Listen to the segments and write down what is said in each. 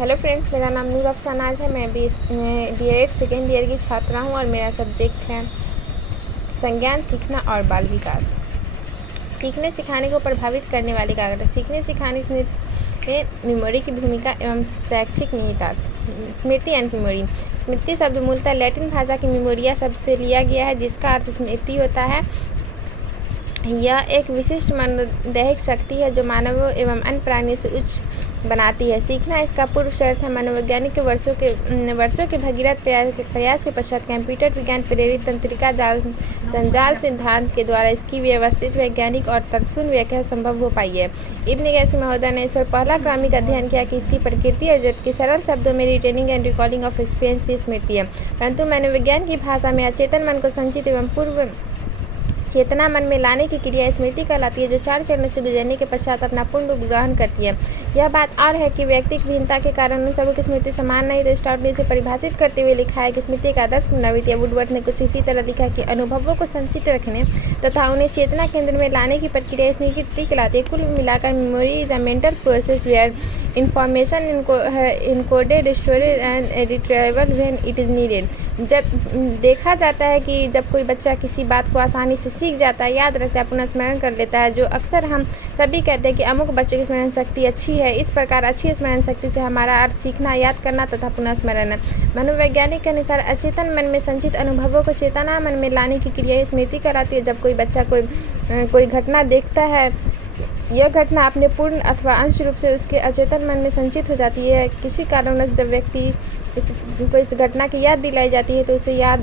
Hello friends, मेरा नाम नूर अफसानाज है। मैं भी D.ED सेकेंड ईयर की छात्रा हूँ और मेरा सब्जेक्ट है संज्ञान, सीखना और बाल विकास। सीखने सिखाने को प्रभावित करने वाले कारक। सीखने सिखाने में मेमोरी की भूमिका एवं शैक्षिक निहितार्थ। स्मृति एंड मेमोरी। स्मृति शब्द मूलतः लैटिन भाषा की मेमोरिया शब्द से लिया गया है, जिसका अर्थ स्मृति होता है। यह एक विशिष्ट मनोदैहिक शक्ति है जो मानव एवं अन्य प्राणियों से उच्च बनाती है। सीखना इसका पूर्व शर्त है। मनोवैज्ञानिक के वर्षों के भगीरथ प्रयास के पश्चात कंप्यूटर विज्ञान प्रेरित तंत्रिका संजाल सिद्धांत के द्वारा इसकी व्यवस्थित वैज्ञानिक और तर्कपूर्ण व्याख्या संभव हो पाई है। इब्न गैसी महोदय ने इस पर पहला क्रमिक अध्ययन किया कि इसकी प्रकृति है, जबकि सरल शब्दों में retaining and recalling of experience की स्मृति है। परंतु मनोविज्ञान की भाषा में अचेतन मन को संचित एवं पूर्व चेतना मन में लाने की क्रिया स्मृति कहलाती है, जो 4 चरणों से गुजरने के पश्चात अपना पूर्ण रूप ग्रहण करती है। यह बात और है कि व्यक्तिगत भिन्नता के कारण उन सबों की स्मृति समान नहीं। तो स्टाउट ने इसे परिभाषित करते हुए लिखा है कि स्मृति एक आदर्श पुनरावृत्ति है। वुडवर्थ ने कुछ इसी तरह लिखा कि अनुभवों को संचित रखने तथा उन्हें चेतना केंद्र में लाने की प्रक्रिया स्मृति कहलाती है। कुल मिलाकर memory is a mental process where information encoded, stored and retrievable when it is needed. जब देखा जाता है कि जब कोई बच्चा किसी बात को आसानी से सीख जाता है, याद रखता है, पुनः स्मरण कर लेता है, जो अक्सर हम सभी कहते हैं कि अमुक बच्चों की स्मरण शक्ति अच्छी है। इस प्रकार अच्छी स्मरण शक्ति से हमारा अर्थ सीखना, याद करना तथा पुनः स्मरण है। मनोवैज्ञानिक के अनुसार अचेतन मन में संचित अनुभवों को चेतना मन में लाने की क्रिया स्मृति कहलाती है। जब कोई बच्चा कोई घटना देखता है, यह घटना अपने पूर्ण अथवा अंश रूप से उसके अचेतन मन में संचित हो जाती है। किसी कारणवश जब व्यक्ति को इस घटना की याद दिलाई जाती है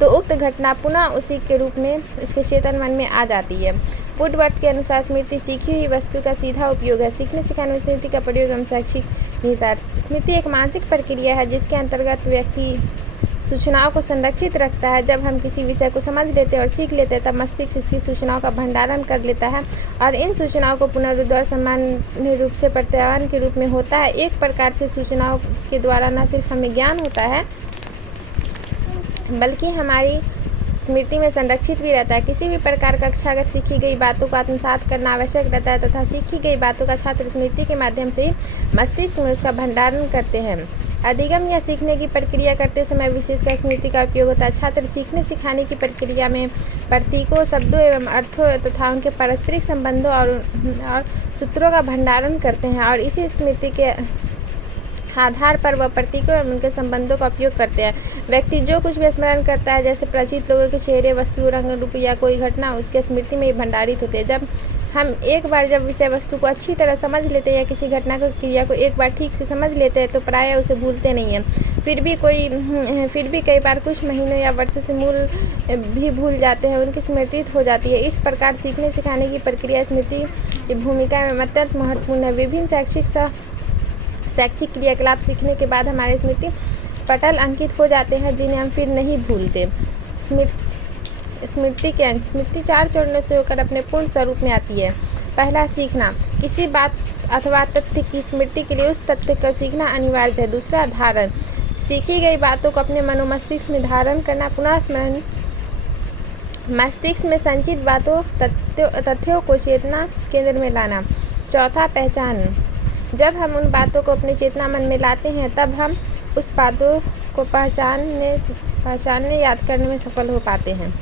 तो उक्त घटना पुनः उसी के रूप में उसके चेतन मन में आ जाती है। वुडवर्थ के अनुसार स्मृति सीखी हुई वस्तु का सीधा उपयोग है। सीखने सिखाने में स्मृति का प्रयोग एवं शैक्षिक निहितार्थ। स्मृति एक मानसिक प्रक्रिया है जिसके अंतर्गत व्यक्ति सूचनाओं को संरक्षित रखता है। जब हम किसी विषय को समझ लेते हैं और सीख लेते हैं, तब मस्तिष्क इसकी सूचनाओं का भंडारण कर लेता है और इन सूचनाओं को पुनरुद्धार सामान्य रूप से प्रत्यावर्तन के रूप में होता है। एक प्रकार से सूचनाओं के द्वारा न सिर्फ हमें ज्ञान होता है, बल्कि हमारी स्मृति में संरक्षित भी रहता है। किसी भी प्रकार कक्षागत सीखी गई बातों को आत्मसात करना आवश्यक रहता है तथा सीखी गई बातों का छात्र स्मृति के माध्यम से ही मस्तिष्क में उसका भंडारण करते हैं। अधिगम या सीखने की प्रक्रिया करते समय विशेषकर स्मृति का उपयोग होता है। छात्र सीखने सिखाने की प्रक्रिया में प्रतीकों, शब्दों एवं अर्थों तथा उनके पारस्परिक संबंधों और सूत्रों का भंडारण करते हैं और इसी स्मृति के आधार पर वह प्रतीकों एवं उनके संबंधों का उपयोग करते हैं। व्यक्ति जो कुछ भी स्मरण करता है, जैसे परिचित लोगों के चेहरे, वस्तु, रंग, रूप या कोई घटना, उसके स्मृति में भंडारित होते हैं। जब हम एक बार जब विषय वस्तु को अच्छी तरह समझ लेते हैं या किसी घटना को, क्रिया को एक बार ठीक से समझ लेते हैं तो प्रायः उसे भूलते नहीं हैं। फिर भी कई बार कुछ महीनों या वर्षों से मूल भी भूल जाते हैं, उनकी स्मृति हो जाती है। इस प्रकार सीखने सिखाने की प्रक्रिया स्मृति की भूमिका में अत्यंत महत्वपूर्ण है। विभिन्न शैक्षिक क्रियाकलाप सीखने के बाद हमारे स्मृति पटल अंकित हो जाते हैं, जिन्हें हम फिर नहीं भूलते। स्मृति के अंग। स्मृति 4 चरणों से होकर अपने पूर्ण स्वरूप में आती है। पहला, सीखना। किसी बात अथवा तथ्य की स्मृति के लिए उस तथ्य को सीखना अनिवार्य है। दूसरा, धारण। सीखी गई बातों को अपने मनोमस्तिष्क में धारण करना। पुनः स्मरण। मस्तिष्क में संचित बातों तथ्यों को चेतना केंद्र में लाना। चौथा, पहचान। जब हम उन बातों को अपने चेतना मन में लाते हैं, तब हम उस बातों को पहचानने, याद करने में सफल हो पाते हैं।